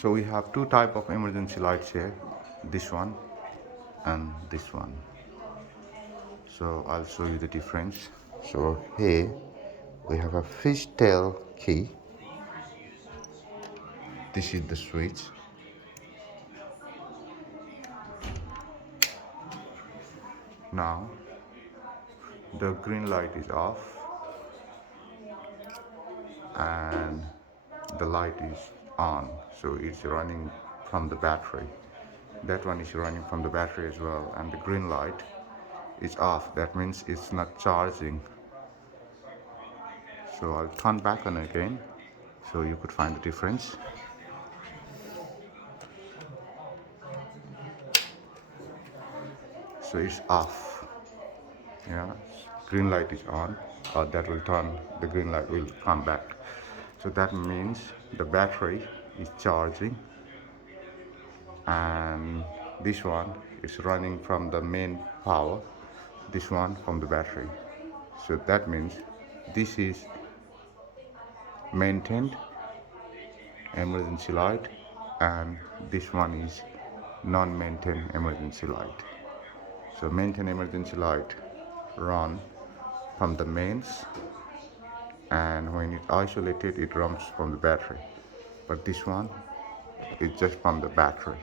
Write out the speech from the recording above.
So we have two type of emergency lights here, this one and this one. So I'll show you the difference. So here we have a fishtail key. This is the switch. Now the green light is off and the light is on, so it's running from the battery. That one is running from the battery as well, and the green light is off. That means it's not charging. So I'll turn back on again so you could find the difference. So it's off. Yeah, green light is on. That will turn, the green light will come back. So that means the battery is charging, and this one is running from the main power, this one from the battery. So that means this is maintained emergency light and this one is non-maintained emergency light. So maintained emergency light run from the mains, and when it's isolated it runs from the battery, but this one is just from the battery.